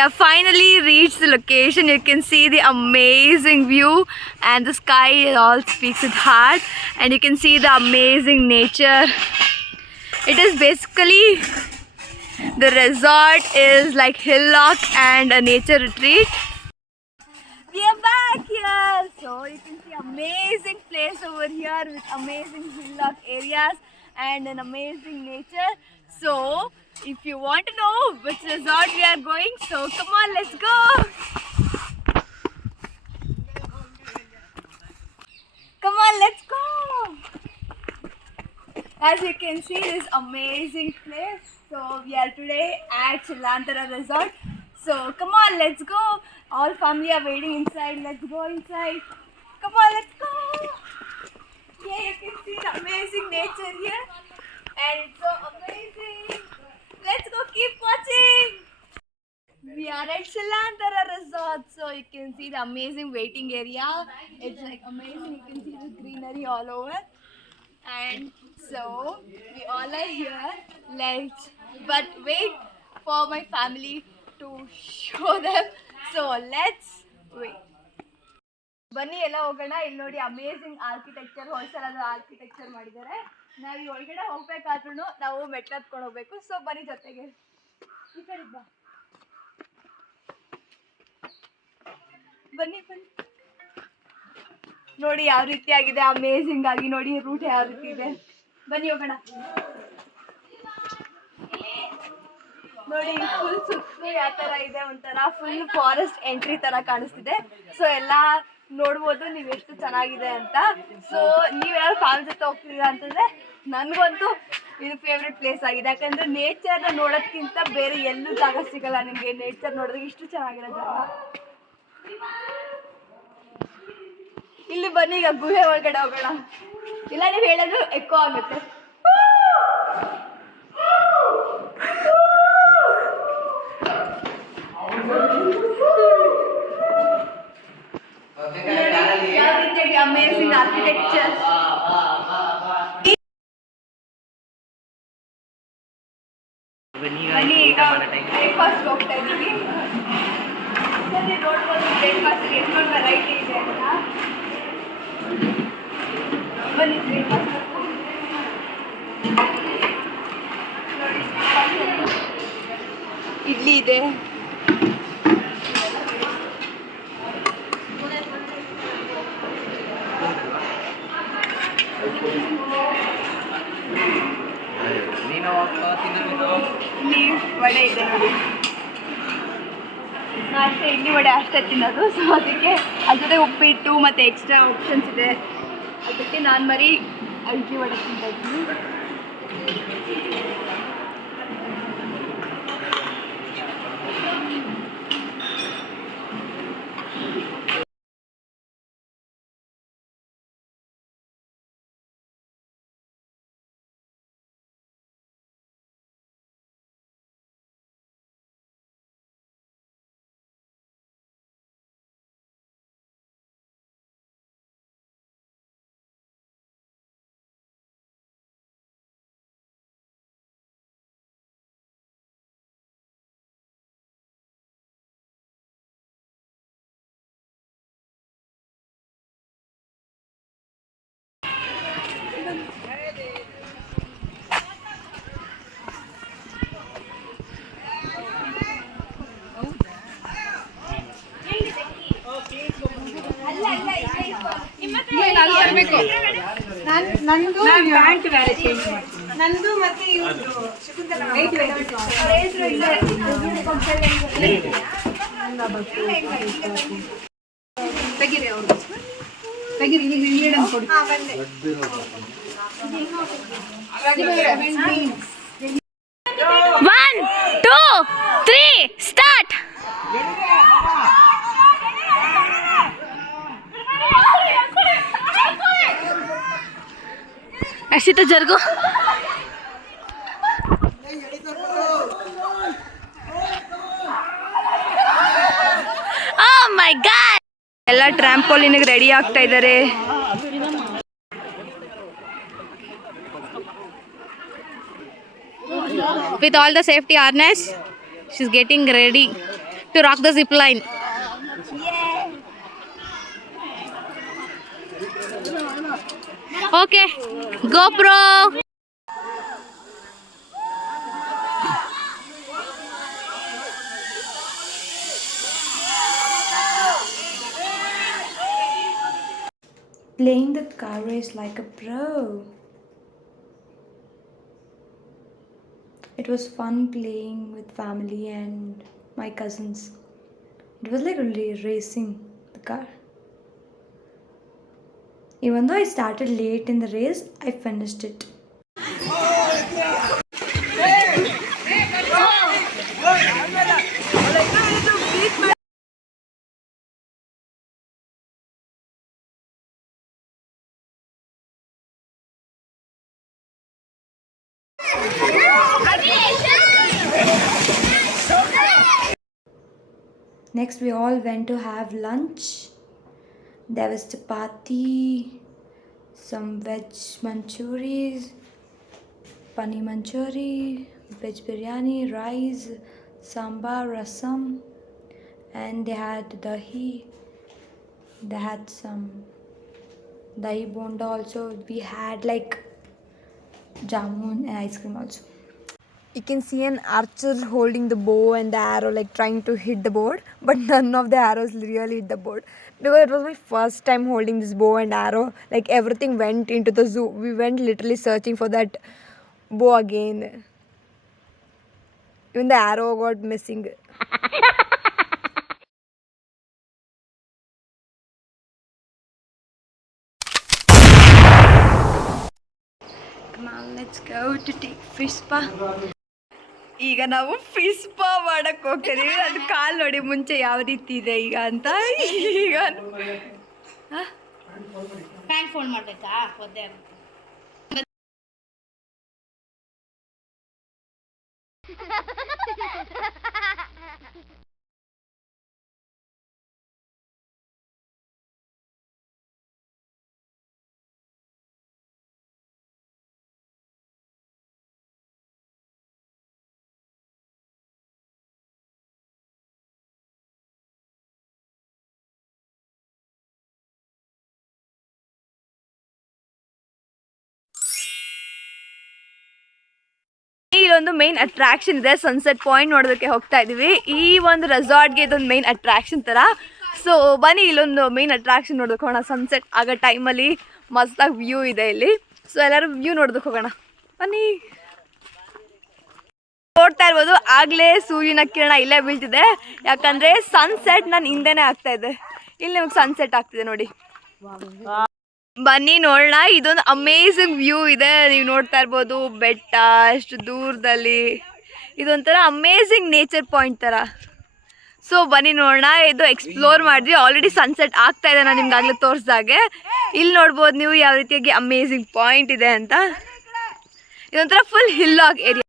have finally reached the location. You can see the amazing view and the sky. It all speaks with heart, and you can see the amazing nature. It is basically, the resort is like hillock and a nature retreat. We are back here, so you can see amazing place over here with amazing hillock areas and an amazing nature. So if you want to know which resort we are going, so come on, let's go. Come on, let's go. As you can see, this amazing place. So we are today at Chilantara Resort. So come on, let's go. All family are waiting inside. Let's go inside. Come on, let's go. Yeah, you can see the amazing nature here, and it's so amazing. Let's go, keep watching. We are at Chilantara Resort, so you can see the amazing waiting area. It's like amazing. You can see the greenery all over, and so we all are here. But wait for my family to show them. So let's wait. ಬನ್ನಿ ಎಲ್ಲ ಹೋಗೋಣ. ಇಲ್ಲಿ ನೋಡಿ amazing architecture, ಹೊಸದಾದ ಆರ್ಕಿಟೆಕ್ಚರ್ ಮಾಡಿದ್ದಾರೆ. ನಾವು ಈ ಒಳಗಡೆ ಹೋಗ್ಬೇಕಾದ್ರೂ ನಾವು ಮೆಟ್ಲು ಹತ್ಕೊಂಡು ಹೋಗ್ಬೇಕು. ಸೊ ಬನ್ನಿ ಜೊತೆಗೆ. ಈ ಕಡೆ ಬಾ, ಬನ್ನಿ ಬನ್ನಿ. ನೋಡಿ ಯಾವ ರೀತಿ ಆಗಿದೆ, ಅಮೇಝಿಂಗ್ ಆಗಿ ನೋಡಿ ರೂಟ್ ಯಾವ ರೀತಿ ಇದೆ. ಬನ್ನಿ ಹೋಗೋಣ. ನೋಡಿ ಫುಲ್ ಸುತ್ತು ಯಾವ ಥರ ಇದೆ, ಒಂಥರ ಫುಲ್ ಫಾರೆಸ್ಟ್ ಎಂಟ್ರಿ ಥರ ಕಾಣಿಸ್ತಿದೆ. ಸೊ ಎಲ್ಲ ನೋಡ್ಬೋದು ನೀವು ಎಷ್ಟು ಚೆನ್ನಾಗಿದೆ ಅಂತ. ಸೊ ನೀವೆಲ್ಲ ಫ್ಯಾಮಿಲಿ ಜೊತೆ ಹೋಗ್ತಿದ್ದೀರಾ ಅಂತಂದರೆ ನನಗಂತೂ ಇದು ಫೇವ್ರೆಟ್ ಪ್ಲೇಸ್ ಆಗಿದೆ. ಯಾಕಂದರೆ ನೇಚರ್ನ ನೋಡೋದಕ್ಕಿಂತ ಬೇರೆ ಎಲ್ಲೂ ಜಾಗ ಸಿಗಲ್ಲ ನಿಮಗೆ. ನೇಚರ್ ನೋಡಿದ್ರೆ ಇಷ್ಟು ಚೆನ್ನಾಗಿರೋ ಜಾಗ. ಇಲ್ಲಿ ಬನ್ನಿ, ಈಗ ಗುಹೆ ಒಳಗಡೆ ಹೋಗೋಣ. ಇಲ್ಲ ನೀವು ಹೇಳೋದು ಎಕ್ಕೋ ಆಗುತ್ತೆ. ಯಾವ ರೀತಿಯಾಗಿ ಅಮೇಝಿಂಗ್ ಆರ್ಕಿಟೆಕ್ಚರ್. ಬನ್ನಿ, ಈಗ ಬ್ರೇಕ್ಫಾಸ್ಟ್ ಹೋಗ್ತಾ ಇದ್ದೀವಿ. ನೋಡ್ಬೋದು ಬ್ರೇಕ್ಫಾಸ್ಟ್ ಎಷ್ಟೊಂದು ವೆರೈಟಿ ಇದೆ ಅಂತ. ಬನ್ನಿ ಬ್ರೇಕ್ಫಾಸ್ಟ್ ನೋಡಿ. ಇಡ್ಲಿ ಇದೆ, ಇಲ್ಲಿ ವಡೆ ಇದೆ ನೋಡಿ. ನಾನು ಅಷ್ಟೇ ಇಡ್ಲಿ ವಡೆ ಅಷ್ಟೇ ತಿನ್ನೋದು. ಸೊ ಅದಕ್ಕೆ ಅದ್ರ ಜೊತೆ ಉಪ್ಪಿಟ್ಟು ಮತ್ತು ಎಕ್ಸ್ಟ್ರಾ ಆಪ್ಷನ್ಸ್ ಇದೆ. ಅದಕ್ಕೆ ನಾನು ಬರೀ ಇಡ್ಲಿ ವಡೆ ತಿಂತಾ ಇದ್ದೀನಿ. ನಂದು ಮತ್ತೆ One, two, three, start. ऐसी तो जरगो. Oh my God! ಎಲ್ಲ ಟ್ರಾಂಪೋಲಿನ್ಗೆ ರೆಡಿ ಆಗ್ತಾ ಇದ್ದಾರೆ. With all the safety harness, she's getting ready to rock the zip line. Yeah. Okay, GoPro. Playing the car race like a pro. It was fun playing with family and my cousins. It was like really racing the car. Even though I started late in the race, I finished it. Next, we all went to have lunch. There was chapati, some veg manchuris, paneer manchuri, veg biryani, rice, sambar, rasam, and they had dahi. They had some dahi bonda also. We had like jamun and ice cream also. You can see an archer holding the bow and the arrow, like trying to hit the board, but none of the arrows really hit the board because it was my first time holding this bow and arrow. Like everything went into the zoo. We went literally searching for that bow again. Even the arrow got missing. Come on, let's go to take fish spa. ಈಗ ನಾವು ಫಿಶ್ ಪಾ ಮಾಡಕ್ ಹೋಗ್ತಿದೀವಿ. ಅದು ಕಾಲ್ ನೋಡಿ ಮುಂಚೆ ಯಾವ ರೀತಿ ಇದೆ ಈಗ ಅಂತ. ಈಗ ಪ್ಯಾಂಟ್ ಫೋಲ್ಡ್ ಮಾಡ್ಬೇಕಾ ಒದ್ದೆ ಇಲ್ಲೊಂದು ಮೇನ್ ಅಟ್ರಾಕ್ಷನ್ ಇದೆ. ಸನ್ಸೆಟ್ ಪಾಯಿಂಟ್ ನೋಡೋದಕ್ಕೆ ಹೋಗ್ತಾ ಇದೀವಿ. ಈ ಒಂದು ರೆಸಾರ್ಟ್ಗೆ ಇದೊಂದು ಮೇನ್ ಅಟ್ರಾಕ್ಷನ್ ತರ. ಸೊ ಬನ್ನಿ ಇಲ್ಲೊಂದು ಮೇನ್ ಅಟ್ರಾಕ್ಷನ್ ನೋಡೋದಕ್ಕೆ ಹೋಗೋಣ. ಸನ್ಸೆಟ್ ಆಗೋ ಟೈಮಲ್ಲಿ ಮಸ್ತಾಗಿ ವ್ಯೂ ಇದೆ ಇಲ್ಲಿ. ಸೊ ಎಲ್ಲರೂ ವ್ಯೂ ನೋಡೋದಕ್ಕೆ ಹೋಗೋಣ ಬನ್ನಿ. ನೋಡ್ತಾ ಇರ್ಬೋದು ಆಗ್ಲೇ ಸೂರ್ಯನ ಕಿರಣ ಇಲ್ಲೇ ಬೀಳ್ತಿದೆ. ಯಾಕಂದ್ರೆ ಸನ್ಸೆಟ್ ನನ್ನ ಹಿಂದೆನೇ ಆಗ್ತಾ ಇದೆ. ಇಲ್ಲಿ ನಿಮಗೆ ಸನ್ಸೆಟ್ ಆಗ್ತಿದೆ ನೋಡಿ. ಬನ್ನಿ ನೋಡೋಣ. ಇದೊಂದು ಅಮೇಝಿಂಗ್ ವ್ಯೂ ಇದೆ. ನೀವು ನೋಡ್ತಾ ಇರ್ಬೋದು ಬೆಟ್ಟ ಅಷ್ಟು ದೂರದಲ್ಲಿ. ಇದೊಂಥರ ಅಮೇಝಿಂಗ್ ನೇಚರ್ ಪಾಯಿಂಟ್ ಥರ. ಸೊ ಬನ್ನಿ ನೋಡೋಣ. ಇದು ಎಕ್ಸ್ಪ್ಲೋರ್ ಮಾಡಿದ್ವಿ. ಆಲ್ರೆಡಿ ಸನ್ಸೆಟ್ ಆಗ್ತಾ ಇದೆ ನಾನು ನಿಮ್ಗೆ ಆಗಲೇ ತೋರಿಸ್ದಾಗೆ. ಇಲ್ಲಿ ನೋಡ್ಬೋದು ನೀವು ಯಾವ ರೀತಿಯಾಗಿ ಅಮೇಝಿಂಗ್ ಪಾಯಿಂಟ್ ಇದೆ ಅಂತ. ಇದೊಂಥರ ಫುಲ್ ಹಿಲ್ಲಾಗ್ ಏರಿಯಾ.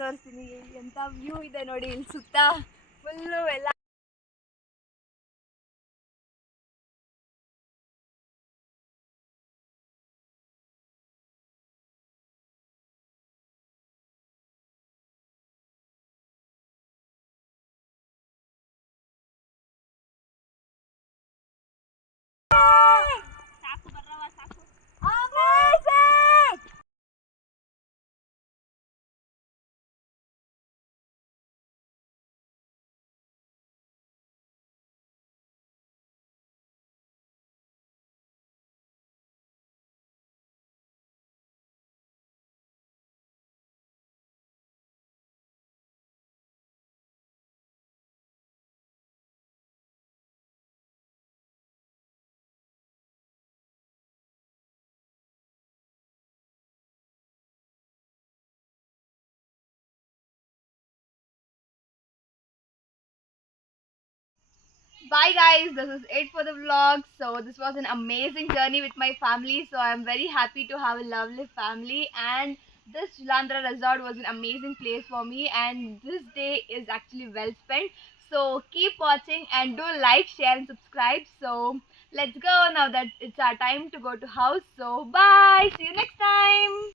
ತೋರಿಸ್ತೀನಿ ಎಂತ ವ್ಯೂ ಇದೆ ನೋಡಿ. ಇಲ್ಲಿ ಸುತ್ತ ಫುಲ್ಲು ಎಲ್ಲ bye guys, this is it for the vlog. So this was an amazing journey with my family. So I'm very happy to have a lovely family, and this Jalandhara resort was an amazing place for me, and this day is actually well spent. So keep watching and do like, share and subscribe. So let's go now that it's our time to go to house. So bye. See you next time.